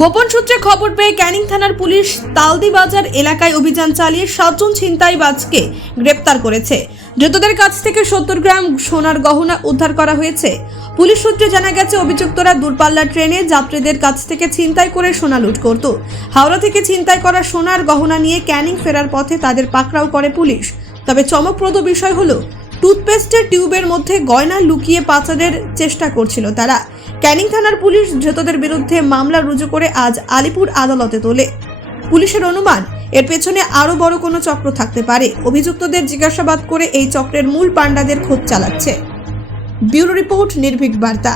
গোপন সূত্রে খবর পেয়ে ক্যানিং থানার পুলিশ তালদি বাজার এলাকায় অভিযান চালিয়ে 7 জন ছিনতাইবাজকে গ্রেপ্তার করেছে। ধৃতদের কাছ থেকে 70 গ্রাম সোনার গহনা উদ্ধার করা হয়েছে। পুলিশ সূত্রে জানা গেছে, অভিযুক্তরা দূরপাল্লার ট্রেনে যাত্রীদের কাছ থেকে ছিনতাই করে সোনা লুট করত। হাওড়া থেকে ছিনতাই করা সোনার গহনা নিয়ে ক্যানিং ফেরার পথে তাদের পাকড়াও করে পুলিশ। তবে চমকপ্রদ বিষয় হলো, টুথপেস্টের টিউবের মধ্যে গয়না লুকিয়ে পাচারের চেষ্টা করছিল তারা। ক্যানিং থানার পুলিশ ধৃতদের বিরুদ্ধে মামলা রুজু করে আজ আলিপুর আদালতে তোলে। পুলিশের অনুমান, এর পেছনে আরও বড় কোনো চক্র থাকতে পারে। অভিযুক্তদের জিজ্ঞাসাবাদ করে এই চক্রের মূল পাণ্ডাদের খোঁজ চালাচ্ছে। ব্যুরো রিপোর্ট, নির্ভীক বার্তা।